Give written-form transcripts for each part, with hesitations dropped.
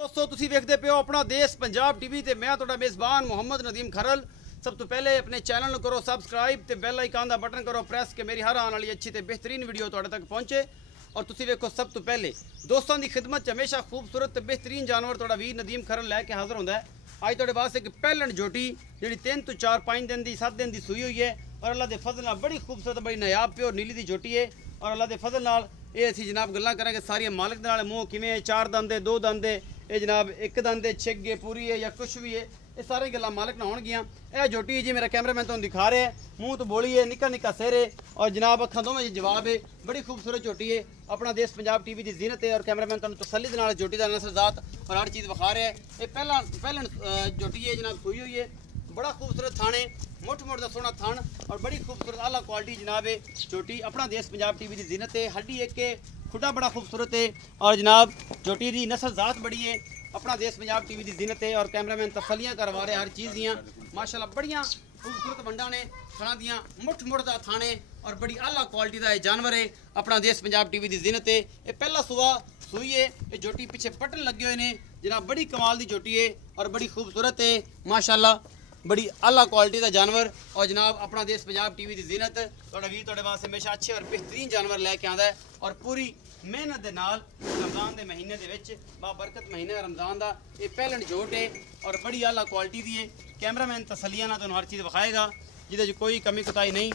दोस्तों तुसी देखते पे हो अपना देश पंजाब टीवी ते मैं तुहाडा मेज़बान मोहम्मद नदीम खरल। सब तो पहले अपने चैनल करो सबसक्राइब ते बेल आइकन का बटन करो प्रेस के मेरी हर आने वाली अच्छी ते बेहतरीन वीडियो तुहाडे तक पहुंचे। और तुसी देखो सब तो पहले दोस्तों की खिदमत हमेशा खूबसूरत ते बेहतरीन जानवर तुहाडा वीर नदीम खरल लैके हाजिर होंदा है। अज तुहाडे वास्ते एक पहलन जोटी जिहड़ी 3 तो 4 5 दिन की 7 दिन की सूई हुई है और अल्लाह के फजल नाल बड़ी खूबसूरत बड़ी नायाब प्योर नीली की जोटी है। और अल्लाह के फजल नाल ये असीं जनाब गल्लां करांगे सारिया मालिक दे नाल मूँह किवें है, 4 दंद है, 2 दंद है, ये जनाब एक दंद है, छिग पूरी है या कुछ भी है, ये सारी गल्लां मालिक ना होणगियां। यह जोटी है जी मेरा कैमरामैन तुहानूं दिखा रहा है, मूँह तो बोली है, निक्का निक्का सिर है और जनाब अखां दोवें जी जवाब है। बड़ी खूबसूरत जोटी है, अपना देश पंजाब टीवी की जीनत है और कैमरामैन तुहानूं तसल्ली दे नाल जोटी दा नस्ल जात और हर चीज़ विखा रहा है। ये पहलन जोटी है जनाब सूई हुई है, बड़ा खूबसूरत थाने मुठ मुठ का सोहना थान और बड़ी खूबसूरत आला क्वालिटी जनाब है जोटी। अपना देश पंजाब टीवी की जीनत है, हड्डी एक के खुदा बड़ा खूबसूरत है और जनाब जोटी की नस्ल जात बड़ी है। अपना देश पंजाब टीवी की जीनत है और कैमरामैन तसलियाँ करवा रहे हर चीज़ दियाँ माशाल्लाह बड़ियाँ खूबसूरत वंडा ने थणा दियाँ मुठ मुठ का थाने और बड़ी आला क्वालिटी का जानवर है। अपना देश पंजाब टीवी की जीनत है, ये पहला सुबह सूई है। ये जोटी पीछे बटन लगे हुए हैं जनाब, बड़ी कमाल की जोटी है और बड़ी खूबसूरत है माशाल्लाह, बड़ी आला क्वालिटी का जानवर। और जनाब अपना देश पंजाब टीवी की जीनत तुहाडा वीर तुहाडे वास्ते हमेशा अच्छे और बेहतरीन जानवर लैके आंदा है और पूरी मेहनत के नाल रमज़ान के महीने के विच बाबरकत महीना रमज़ान का ये पहलन जोट है और बड़ी आला क्वालिटी की है। कैमरामैन तसलियां ना तुहानूं हर चीज़ विखाएगा जिहदे कोई कमी कोताही नहीं।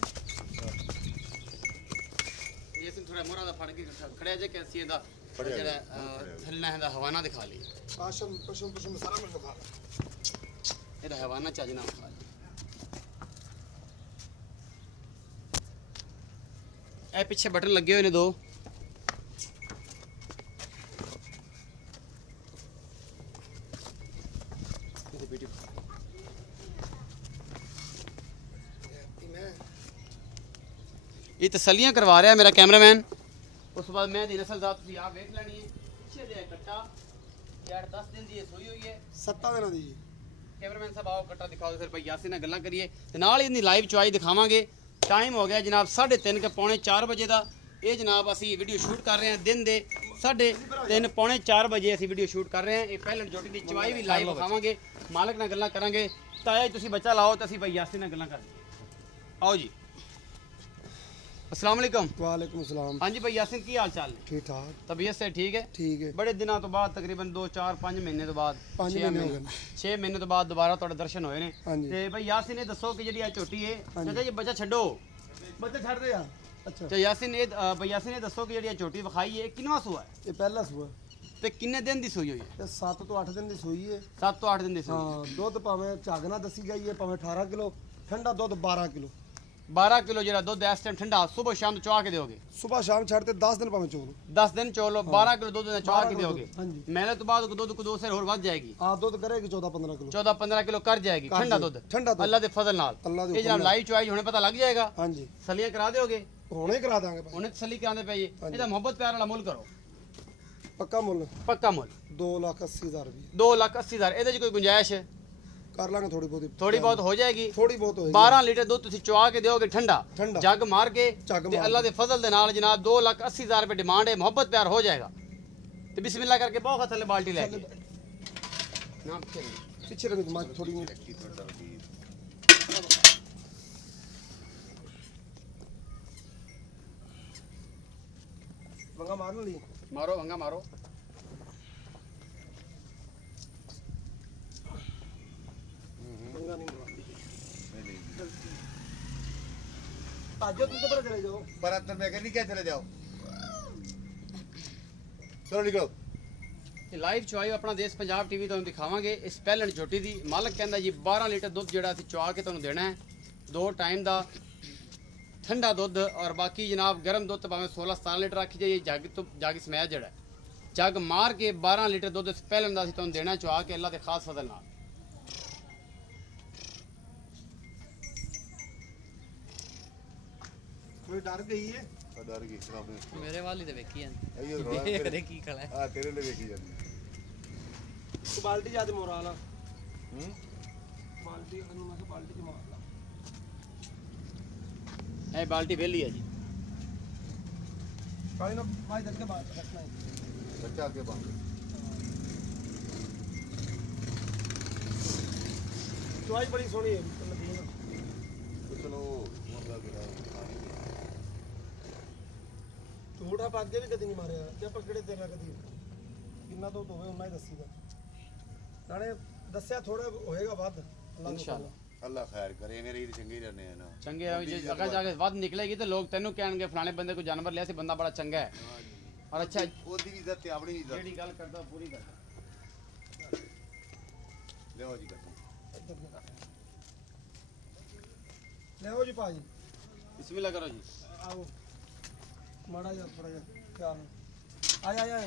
ये थोड़ा मोरा दा फड़ के खड़िया जे कैसी दा जेड़ा थलना है दा हवाना दिखा ली आशम पशम पशम सारा कुछ दिखा ਇਹਦਾ ਹਵਾਨਾ ਚੱਜ ਨਾਲ ਖਾ ਇਹ ਪਿੱਛੇ ਬਟਨ ਲੱਗੇ ਹੋਏ ਨੇ ਦੋ। ये तसलियां करवा रहा है मेरा कैमरामैन। उस बाद मैं दी नस्ल जात आप देख लेनी है। पिछे दे कट्टा 8-10 दिन की सोई हुई है, 7 दिन दी। कैमरामैन साहब आओ कट्टा दिखाओ फिर भाई यासिन नाल गल्लां करिए ते नाल इहदी लाइव चुआई दिखावांगे। टाइम हो गया जनाब 3:30 के 3:45 बजे का। ये जनाब असी वीडियो शूट कर रहे हैं दिन दे 3:30 4:45 बजे असी वीडियो शूट कर रहे हैं। ये पहले जोटी की चुआई भी लाइव दिखावांगे, मालिक नाल गल्लां करांगे। ताया तुसीं बच्चा लाओ तो असी भाई यासिन नाल गल्लां कर आओ जी। अस्सलाम वालेकुम। वालेकुम अस्सलाम। हाँ जी भाई यासिन की हाल चाल है? ठीक ठाक। तबीयत से ठीक है? ठीक है। बड़े दिनों तो बाद तकरीबन 2-4-5 महीने तो बाद 6 महीने तो बाद दोबारा थोड़े दर्शन होए ने ते भाई यासिन ये दसो कि जेडी आ झोटी है चाचा जी बच्चा छड्डो बच्चा छड़ दे यार। अच्छा ते यासिन ये भाई यासिन ये दसो कि जेडी आ झोटी विखाई है किनवा सूआ है? ये पहला सूआ ते किन्ने दिन दी सूई हुई है? ये 7 तो 8 दिन की सूई है। 7 तो 8 दिन दी सूई। हां दुध भावें झागना दसी जाइए भावें 18 किलो, ठंडा दुध 12 किलो। 12 किलो जेड़ा दुध इस टाइम ठंडा सुबह शाम चुआ के दोगे? सुबह शाम छड़ते 10 दिन भावें चोलो। 10 दिन चोलो 12 किलो दुध चुआ के दोगे? हां जी। मेहनत तो बाद दुध को 2 से और बढ़ जाएगी। हां दुध करेगी 14-15 किलो। 14-15 किलो कर जाएगी ठंडा दुध। अल्लाह दे फजल नाल ये जनाब लाइव चुआई होने पता लग जाएगा। हां जी। सलियां करा दोगे? हुणे करा देंगे भाई। हुणे तसल्ली करांदे पे ਇਹਦਾ मोहब्बत प्यार वाला मुल करो। पक्का मुल? पक्का मुल 2,80,000 रुपए। 2,80,000 ਇਹਦੇ ਚ ਕੋਈ ਗੁੰਜਾਇਸ਼ कर लांगे थोड़ी बहुत हो जाएगी। थोड़ी बहुत होएगी। 12 लीटर दूध तुसी चुआ के दोगे ठंडा जग मार के ते अल्लाह दे फजल दे नाल जनाब 2,80,000 रुपए डिमांड है। मोहब्बत प्यार हो जाएगा ते बिस्मिल्लाह करके बहुत थल्ले बाल्टी लेके ना पीछे रख दो थोड़ी वंगा मारन ली मारो वंगा मारो। ताजो तुम तो पर चले जाओ पर अंदर मैं नहीं क्या चले जाओ चलो निकलो। लाइव चुआई अपना देश पंजाब टीवी तुहानूं दिखावांगे। इस पहलन झोटी दी मालक कहंदा जी 12 लीटर दुध जेड़ा असीं चुआ के तुहानूं देना है, 2 टाइम दा ठंडा दुध और बाकी जनाब गर्म दुध भावें 16-17 लीटर रखी जाइए। जग समैद जेड़ा जग मार के 12 लीटर दुध इस पहलन दा असीं तुहानूं देना चुआ के अल्लाह दे खास फजल नाल। कोई डर गई है? डर गई सामने मेरे वाली ते वेखी जांदी आइयो तेरे की खला है। हां तेरे लिए देखी जाती तो बाल्टी ज्यादा मोराला बाल्टी अनु मैं बाल्टी च मार ला ए बाल्टी वेली है जी। काली ना भाई दस के बाद रखना है बच्चा आगे बांध ਚਵਾਈ ਬੜੀ ਸੋਹਣੀ ਹੈ ਨਦੀਮ। ਚਲੋ ਮੁੰਡਾ ਜਿਹੜਾ ਖਾਣੀ ਝੂਠ ਆਪਾਂ ਅੱਗੇ ਵੀ ਕਦੀ ਨਹੀਂ ਮਾਰਿਆ ਕਿ ਆਪਾਂ ਕਿਹੜੇ ਦਿਨ ਕਦੀ ਕਿੰਨਾ ਤੋਂ ਹੋਵੇ ਉਹਨਾਂ ਹੀ ਦੱਸੀਦਾ। ਨਾਲੇ ਦੱਸਿਆ ਥੋੜਾ ਹੋਏਗਾ ਵੱਧ ਅੱਲਾਹ ਨੂੰ इंशाल्लाह। ਪਤਾ। ਅੱਲਾ ਖੈਰ ਕਰੇ ਮੇਰੇ ਹੀ ਚੰਗੇ ਰਹਿੰਦੇ ਆ ਨਾ ਚੰਗੇ ਆ ਜੇ ਅਗਰ ਜਾ ਕੇ ਵੱਧ ਨਿਕਲੇਗੀ ਤੇ ਲੋਕ ਤੈਨੂੰ ਕਹਿਣਗੇ ਫਲਾਣੇ ਬੰਦੇ ਕੋਈ ਜਾਨਵਰ ਲਿਆ ਸੀ ਬੰਦਾ ਬੜਾ ਚੰਗਾ ਹੈ ਔਰ ਅੱਛਾ ਉਹਦੀ ਵੀ ਇੱਜ਼ਤ ਤੇ ਆਪਣੀ ਵੀ ਇੱਜ਼ਤ ਜਿਹੜੀ ਗੱਲ ਕਰਦਾ ਪੂਰੀ ਕਰਦਾ। ਲਿਓ ਜੀ ਕੱਟੋ ਲਿਆਓ ਜੀ ਭਾਜੀ ਬਿਸਮਿਲ੍ਲਾ ਕਰੋ ਜੀ। ਆਓ ਮਾੜਾ ਜਿਹਾ ਥੋੜਾ ਜਿਹਾ ਖਿਆਲ ਨਾਲ। ਆ ਜਾ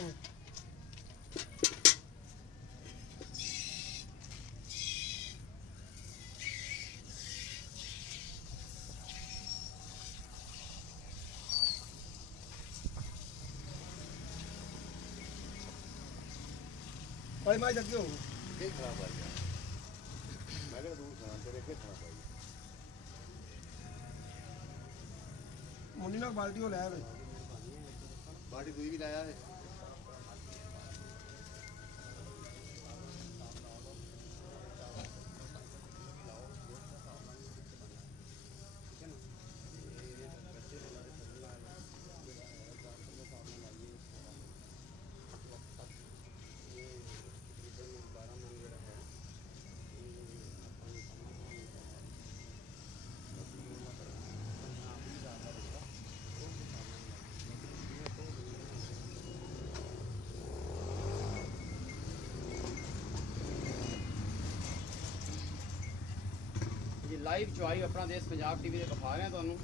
ਭਾਈ ਮੈਂ ਜੱਗੇ ਹੋ ਇਹ ਖਰਾਬ ਆ ਗਿਆ ਮੈਂ ਕਿਹਾ ਦੂਰ ਖਾਣ ਤੇਰੇ ਕਿੱਥਾਂ ਪਾਈ ਮੁੰਨੀ ਨਾਲ ਬਾਲਟੀ ਉਹ ਲੈ ਆਵੇ। ਬਾਟੀ ਦੂਈ ਵੀ ਲਾਇਆ ਹੈ ਜੀ ਲਾਈਵ ਚੁਆਈ ਆਪਣਾ ਦੇਸ਼ ਪੰਜਾਬ ਟੀਵੀ ਤੇ ਵਿਖਾ ਰਹੇ ਹਾਂ ਤੁਹਾਨੂੰ।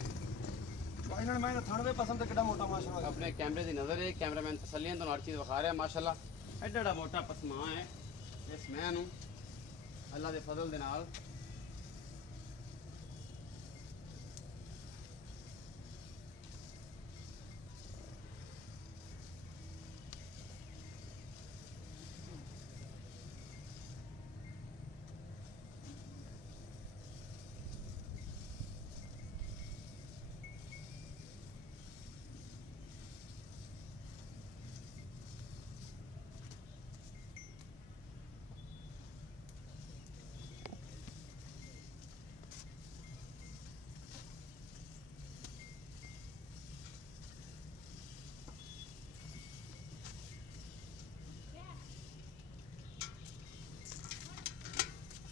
ਭਾਈ ਨਾਲ ਮੈਂ ਥਾਣਵੇ ਪਸੰਦ ਤੇ ਕਿੱਡਾ ਮੋਟਾ ਮਾਸ਼ਾਅੱਲਾ। ਆਪਣੇ ਕੈਮਰੇ ਦੀ ਨਜ਼ਰ ਹੈ ਕੈਮਰਾਮੈਨ ਤਸੱਲੀਆਂ ਤੁਹਾਨੂੰ ਹਰ ਚੀਜ਼ ਵਿਖਾ ਰਿਹਾ ਮਾਸ਼ਾਅੱਲਾ। ਐਡਾ ਡਾ ਮੋਟਾ ਪਸਮਾ ਹੈ ਇਸ ਮੈਂ ਨੂੰ ਅੱਲਾ ਦੇ ਫਜ਼ਲ ਦੇ ਨਾਲ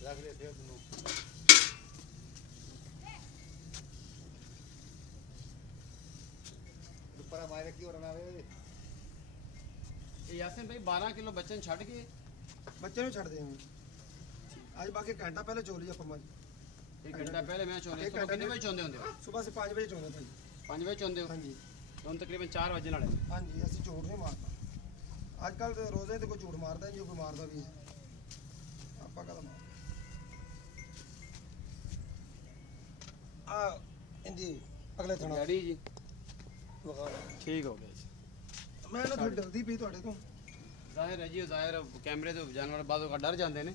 ਰੱਖ ਦੇ ਤੇ ਤੈਨੂੰ ਦੁਪਰਾ ਮਾਇਰੇ ਕੀ ਹੋ ਰਹਾ ਵੇ ਇਹ ਯਾਸਿਨ ਭਾਈ 12 ਕਿਲੋ ਬੱਚੇ ਨੂੰ ਛੱਡ ਕੇ ਬੱਚੇ ਨੂੰ ਛੱਡ ਦੇਵਾਂਗੇ ਅੱਜ ਬਾਕੀ ਘੰਟਾ ਪਹਿਲੇ ਚੋਲੀ ਆਪਾਂ ਮਾਜੀ। ਇੱਕ ਘੰਟਾ ਪਹਿਲੇ ਮੈਂ ਚੋਲੇ ਤੋਂ ਕਿੰਨੇ ਵਜੇ ਚੋਂਦੇ ਹੁੰਦੇ ਹੋ? ਸਵੇਰ ਸੇ 5 ਵਜੇ ਚੋਂਦੇ ਭਾਈ। 5 ਵਜੇ ਚੋਂਦੇ ਹੋ? ਹਾਂਜੀ ਹੁਣ ਤਕਰੀਬਨ 4 ਵਜੇ ਵਾਲੇ। ਹਾਂਜੀ ਅਸੀਂ ਝੂਠ ਨਹੀਂ ਮਾਰਦਾ। ਅੱਜ ਕੱਲ ਰੋਜ਼ੇ ਤੇ ਕੋਈ ਝੂਠ ਮਾਰਦਾ ਨਹੀਂ, ਕੋਈ ਮਾਰਦਾ ਵੀ ਹੈ। ਆਪਾਂ ਕਦਮ ਆ ਇੰਦੀ ਅਗਲੇ ਥਾਣਾ ਡੈਡੀ ਜੀ ਵਿਖਾ। ਠੀਕ ਹੋ ਗਿਆ ਜੀ। ਮੈਂ ਨਾ ਥੋੜੀ ਡਰਦੀ ਪਈ ਤੁਹਾਡੇ ਤੋਂ। ਜ਼ਾਹਿਰ ਹੈ ਜੀ ਉਹ ਜ਼ਾਹਿਰ ਕੈਮਰੇ ਤੋਂ ਜਾਨਵਰ ਬਾਜ਼ੋਂ ਕਾ ਡਰ ਜਾਂਦੇ ਨੇ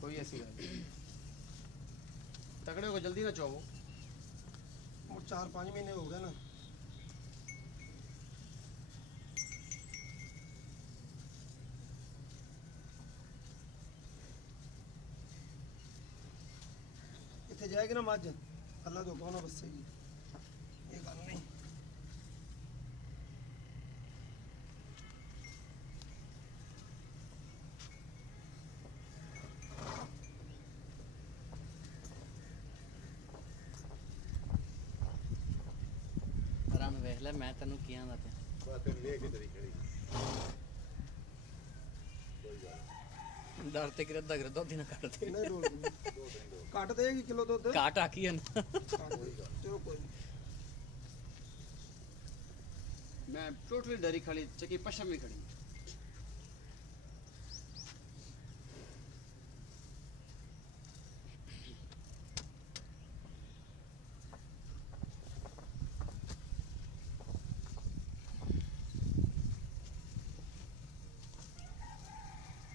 ਕੋਈ ਐਸੀ ਗੱਲ ਨਹੀਂ। ਤਕੜੇ ਹੋ ਕੇ ਜਲਦੀ ਨਾ ਚਾਹੋ। ਉਹ 4-5 ਮਹੀਨੇ ਹੋ ਗਏ ਨਾ। ਇੱਥੇ ਜਾਏਗੀ ਨਾ ਮੱਝ ਅੱਲਾ ਤੋਂ ਕੋਨਾ ਬਸੇਗੀ। ਇਹ ਗੱਲ ਨਹੀਂ। ਆਰਾਮ ਵੇਖ ਲੈ ਮੈਂ ਤੈਨੂੰ ਕੀ ਆਂਦਾ ਤੇ ਬਸ ਤੈਨੂੰ ਲੈ ਕੇ ਤੇਰੀ ਖੜੀ ਡਰ ਤੇ ਕਰਦਾ ਕਰਦਾ ਦੁੱਧ ਹੀ ਨਾ ਕੱਢ ਦੇ ਨਹੀਂ ਰੋਲ ਕੱਟ ਦੇਗੀ ਕਿਲੋ ਦੁੱਧ। ਕਾਟ ਆਕੀ ਹਨ ਚਲੋ ਕੋਈ ਨਹੀਂ। मैं टोटली डरी खड़ी चकी पशम में खड़ी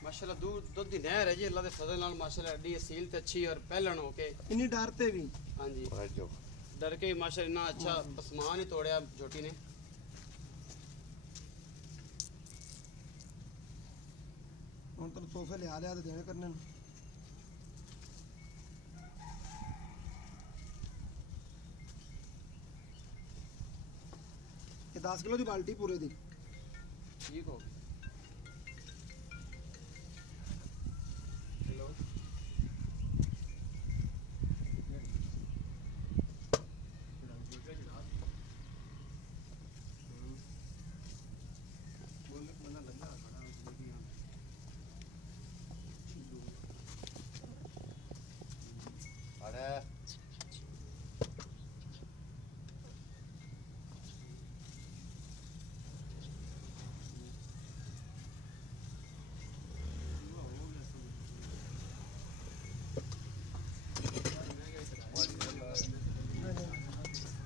माशाल्लाह दूध दी नहर है जी अल्लाह दे फजल नाल माशाल्लाह एडी असील ते अच्छी और पहलन हो के इन्नी डरते भी। हां जी जो डर के माशाल्लाह इतना अच्छा पसमान ही तोड़या छोटी ने। ਹੁਣ ਤੈਨੂੰ ਤੋਹਫੇ ਲਿਆ ਤੇ ਦੇਣੇ ਕਰਨੇ ਨੇ। ਇਹ 10 ਕਿਲੋ ਦੀ ਬਾਲਟੀ ਪੂਰੇ ਦੀ ਠੀਕ ਹੋ ਗਈ। ਹੈਲੋ ਅਰੇ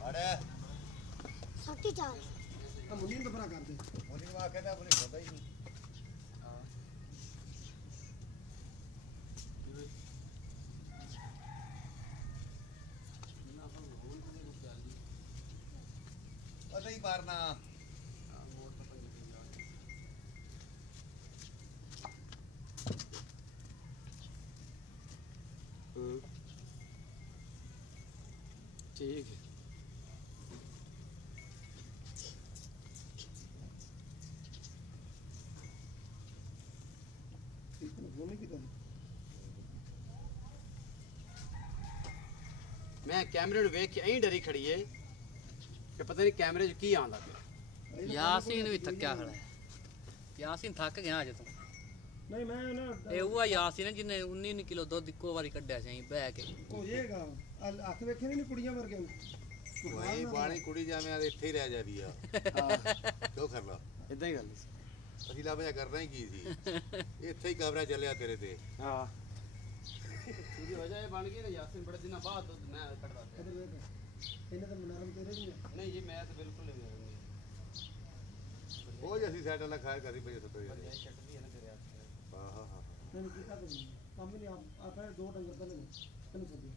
ਅਰੇ ਸੱਤੀ ਚਾਲ ਆ ਮੁੰਨੀ ਨੂੰ ਬਰਾ ਕਰਦੇ ਉਹਨੇ ਨੂੰ ਆਖਿਆ ਤਾਂ ਉਹਨੇ ਪਤਾ ਹੀ ਨਹੀਂ ਪਤਾ ਹੀ ਮਾਰਨਾ ਠੀਕ ਹੈ। ਉਹਨੇ ਕੀਤਾ ਮੈਂ ਕੈਮਰੇ ਨੂੰ ਵੇਖ ਕੇ ਐਂ ਡਰੀ ਖੜੀ ਏ ਕਿ ਪਤਾ ਨਹੀਂ ਕੈਮਰੇ 'ਚ ਕੀ ਆਉਂਦਾ ਪਿਆ। ਯਾਸੀਨ ਵੀ ਥੱਕਿਆ ਖੜਾ ਹੈ। ਯਾਸੀਨ ਥੱਕ ਗਿਆ ਅੱਜ ਤੋਂ। ਨਹੀਂ ਮੈਂ ਨਾ ਇਹ ਉਹ ਯਾਸੀਨ ਜਿਹਨੇ 19 ਕਿਲੋ ਦੁੱਧ ਇੱਕੋ ਵਾਰੀ ਕੱਢਿਆ ਸੀ ਬਹਿ ਕੇ। ਹੋ ਜਾਏਗਾ ਅੱਖ ਵੇਖੇ ਨਹੀਂ ਕੁੜੀਆਂ ਵਰਗੇ ਵਹੀ ਬਾਣੀ ਕੁੜੀ ਜਾਵੇਂ ਆ ਇੱਥੇ ਹੀ ਰਹਿ ਜਾਂਦੀ ਆ ਕਿਉਂ ਕਰਨਾ ਇਦਾਂ ਹੀ ਗੱਲ ਸੀ। ਅਸੀਂ ਲੱਭਿਆ ਕਰਨਾ ਹੀ ਕੀ ਸੀ ਇੱਥੇ ਹੀ ਕਮਰਾ ਚੱਲਿਆ ਤੇਰੇ ਤੇ ਹਾਂ ਉਹਦੀ ਵਜ੍ਹਾ ਇਹ ਬਣ ਗਈ ਨਾ ਯਾਸੀਨ ਬੜੇ ਦਿਨਾਂ ਬਾਅਦ ਦੁੱਧ ਮੈਂ ਕੱਢਦਾ ਪਿਆ। ਇਹਨੇ ਤਾਂ ਮਨਾਰਮ ਤੇਰੇ ਨਹੀਂ ਆ ਨਹੀਂ ਜੀ ਮੈਂ ਤਾਂ ਬਿਲਕੁਲ ਨਹੀਂ ਦੇਵਾਂਗੀ। ਉਹ ਅਸੀਂ ਸਾਈਡ ਨਾਲ ਖਾਇਆ ਕਰੀ ਪਈ ਸੱਤੋ ਪਰ ਇਹ ਛੱਡਦੀ ਹੈ ਨਾ ਤੇਰੇ ਹੱਥ। ਹਾਂ ਹਾਂ ਹਾਂ ਮੈਨੂੰ ਕੀਤਾ ਕੋਈ ਕੰਮ ਨਹੀਂ ਆਪਾਂ ਦੋ ਡੰਗਰ ਤਾਂ ਨਹੀਂ ਤੈਨੂੰ ਸੱਦੀ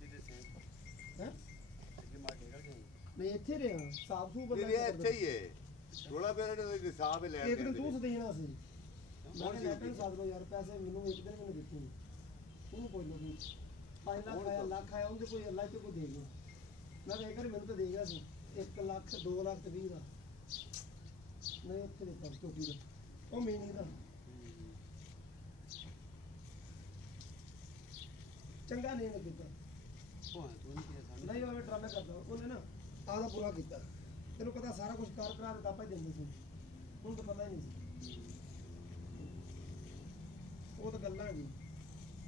ਜਿਹਦੇ ਸੇਮ ਹੈ ਅੱਗੇ ਮਾਰ ਨਿਕਲ ਗਈ। ਨਹੀਂ ਇੱਥੇ ਰਿਹਾ ਸਾਫ ਸੂਫ ਇਹ ਇੱਥੇ ਹੀ ਹੈ ਥੋੜਾ ਪਿਆਰੇ ਨੇ ਹਿਸਾਬ ਹੀ ਲੈਣ ਇੱਕ ਦਿਨ ਦੇ ਤੂੰ ਸਦੇਣਾ ਸੀ ਮੈਂ ਕਿਹਾ ਲੈ ਸਾਧ ਲੋ ਯਾਰ ਪੈਸੇ ਮੈਨੂੰ ਇੱਕ ਦਿਨ ਮੈਨੂੰ ਦਿੱਤੇ ਨਹੀਂ ਉਹਨੂੰ ਕੋਈ ਲੋ ਵੀ 5 ਲੱਖ ਆਇਆ ਲੱਖ ਆਇਆ ਉਹਦੇ ਕੋਈ ਅੱਲਾ ਤੇ ਕੋਈ ਦੇ ਗਿਆ ਮੈਂ ਕਿਹਾ ਕਰ ਮੈਨੂੰ ਤਾਂ ਦੇ ਗਿਆ ਸੀ 1 ਲੱਖ 2 ਲੱਖ ਤੇ 20 ਦਾ ਮੈਂ ਉੱਥੇ ਦੇ ਪਰ ਚੋਕੀ ਦਾ ਉਹ ਮਹੀਨੇ ਦਾ ਚੰਗਾ ਨਹੀਂ ਨੇ ਕੀਤਾ ਉਹ ਤੂੰ ਨਹੀਂ ਕਿਹਾ ਸਾਨੂੰ। ਨਹੀਂ ਉਹ ਡਰਾਮੇ ਕਰਦਾ ਉਹਨੇ ਨਾ ਆਦਾ ਪੂਰਾ ਕੀਤਾ ਤੈਨੂੰ ਪਤਾ ਸਾਰਾ ਕੁਝ ਕਰ ਕਰਾ ਦਿੱਤਾ ਆਪਾਂ ਹੀ ਦਿੰਦੇ ਸੀ ਹੁਣ ਤਾਂ ਪਤਾ ਹੀ ਨਹੀਂ ਸੀ ਉਹ ਤਾਂ ਗੱਲਾਂ ਹੈਗੀ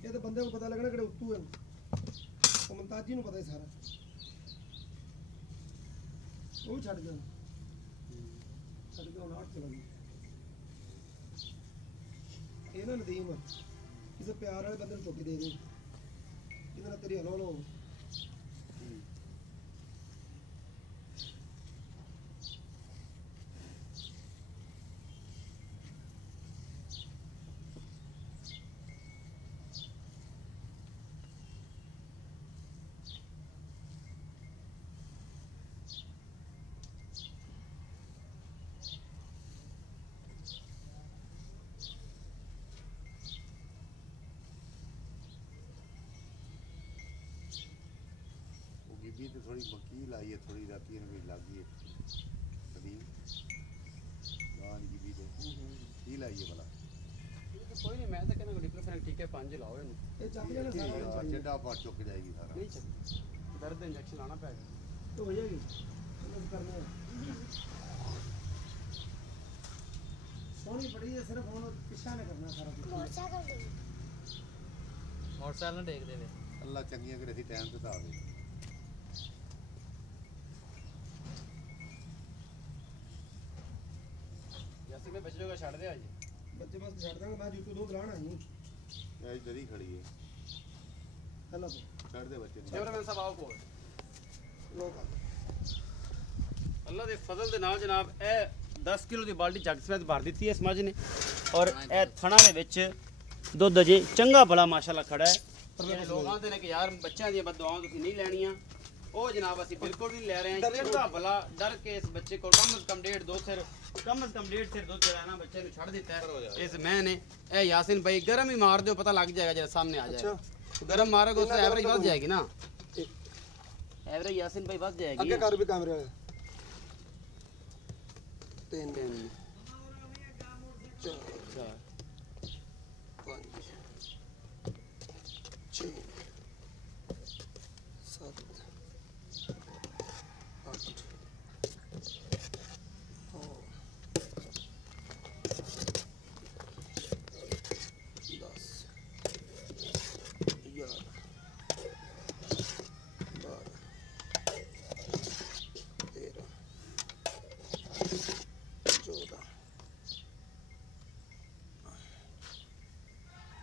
ਇਹ ਤਾਂ ਬੰਦੇ ਨੂੰ ਪਤਾ ਲੱਗਣਾ ਕਿਹੜੇ ਉੱਤੂ ਹੈ ਉਹ ਮੁਮਤਾਜੀ ਨੂੰ ਪਤਾ ਹੀ ਸਾਰਾ ਉਹ ਵੀ ਛੱਡ ਗਿਆ ਛੱਡ ਕੇ ਹੁਣ ਆਟ ਚਲਾ ਗਈ ਇਹ ਨਾ ਨਦੀਮ ਕਿਸੇ ਪਿਆਰ ਵਾਲੇ ਬੰਦੇ ਨੂੰ ਚੁੱਕ ਕੇ ਦੇ ਦੇ ਇਹਦੇ ਨਾਲ ਤੇਰੀ ਹਲੋ ਹਲੋ ਬੀਬੀ ਤੇ ਥੋੜੀ ਮੱਕੀ ਲਾਈ ਹੈ ਥੋੜੀ ਰਾਤੀ ਇਹਨੂੰ ਵੀ ਲੱਗੀ ਹੈ ਕਦੀ ਗਾਂ ਦੀ ਬੀਬੀ ਤੇ ਕੀ ਲਾਈ ਹੈ ਭਲਾ ਕੋਈ ਨਹੀਂ ਮੈਂ ਤਾਂ ਕਹਿੰਦਾ ਕੋਈ ਡਿਫਰੈਂਟ ਠੀਕ ਹੈ 5 ਲਾਓ ਇਹਨੂੰ। ਇਹ ਚੱਕ ਜਾਣਾ ਸਾਰਾ ਚੱਡਾ ਪਾ ਚੁੱਕ ਜਾਏਗੀ ਸਾਰਾ ਨਹੀਂ ਚੱਲ ਦਰਦ ਦਾ ਇੰਜੈਕਸ਼ਨ ਲਾਣਾ ਪੈਗਾ। तो हो जाएगी समझ करने सोनी पड़ी है सिर्फ उन्होंने पिछा नहीं करना सारा कुछ मोटरसाइकिल दे ਮੋਟਰਸਾਈਕਲ ਨਾ ਦੇਖ ਦੇਵੇ। ਅੱਲਾ ਚੰਗੀਆਂ ਕਰੇ ਅਸੀਂ ਟਾਈਮ ਤੇ ਤਾਂ ਆਵੇ जैसे मैं बच्चों का छड़ दे आज बच्चे बस छड़ देंगे मैं जूतू दूध लाना ही ਇਹ ਇੱਧਰ ਹੀ ਖੜੀ ਹੈ हेलो तो ਛੱਡ ਦੇ ਬੱਚੇ ਨੂੰ कैमरामैन साहब आओ कोल लोग ਅੱਲਾ ਦੇ ਫਜ਼ਲ ਦੇ ਨਾਲ ਜਨਾਬ ਇਹ 10 ਕਿਲੋ ਦੀ ਬਾਲਟੀ ਚੱਕ ਸਮੇਤ ਭਰ ਦਿੱਤੀ ਹੈ ਇਸ ਮੱਝ ਨੇ ਔਰ ਇਹ ਥਣਾ ਦੇ ਵਿੱਚ ਦੁੱਧ ਅਜੇ ਚੰਗਾ ਭਲਾ ਮਾਸ਼ਾਅੱਲਾ ਖੜਾ ਹੈ। ਜਿਹੜੇ ਲੋਕ ਆਂਦੇ ਨੇ ਕਿ ਯਾਰ ਬੱਚਿਆਂ ਦੀਆਂ ਬਦਦੁਆਵਾਂ ਤੁਸੀਂ ਨਹੀਂ ਲੈਣੀਆਂ ਉਹ ਜਨਾਬ ਅਸੀਂ ਬਿਲਕੁਲ ਵੀ ਨਹੀਂ ਲੈ ਰਹੇ ਹਾਂ। ਚੰਗਾ ਭਲਾ ਡਰ ਕੇ ਇਸ ਬੱਚੇ ਕੋਲ ਕਮ ਸੇ ਕਮ ਡੇਢ ਦੋ ਸਿਰ ਦੁੱਧ ਜਿਹੜਾ ਨਾ ਬੱਚੇ ਨੂੰ ਛੱਡ ਦਿੱਤਾ ਹੈ ਇਸ ਮੈਂ ਨੇ। ਇਹ ਯਾਸਿਨ ਭਾਈ ਗਰਮ ਹੀ ਮਾਰ ਦਿਓ ਪਤਾ ਲੱਗ ਜਾਏਗਾ ਜਿਹੜਾ ਸਾਹਮਣੇ ਆ ਜਾਏਗਾ। ਗਰਮ मारोगे उससे एवरेज बढ़ जाएगी ना एवरेज यासिन भाई बढ़ जाएगी आगे कर भी कैमरे वाले 3 3 4 4 5 6 7 8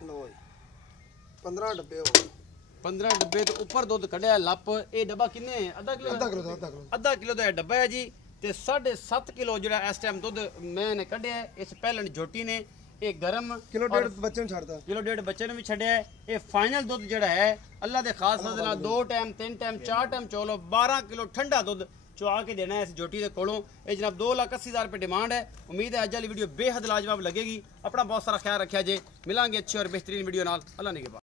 लो 15 डब्बे हो 15 डब्बे तो ऊपर दुध कढ़िया लप ये डब्बा किन्ने आधा किलो आधा किलो का डब्बा है जी ते 7.5 किलो जो इस टाइम दुध मैंने कढ़िया इस पहले झोटी ने ये गर्म किलो डेढ़ बच्चे ने छाड़ता किलो डेढ़ बच्चे ने भी छड़िया ये फाइनल दुध जड़ा है अल्लाह के खास फजल नाल 2 टाइम 3 टाइम 4 टाइम चोलो 12 किलो ठंडा दुध चुआ के देना है इस झोटी के कोलों ये जनाब 2,80,000 रुपये डिमांड है। उम्मीद है अज वाली वीडियो बेहद लाजवाब लगेगी। अपना बहुत सारा ख्याल रखा जे मिलांगे अच्छी और बेहतरीन वीडियो नाल अल्लाह ने के बाद।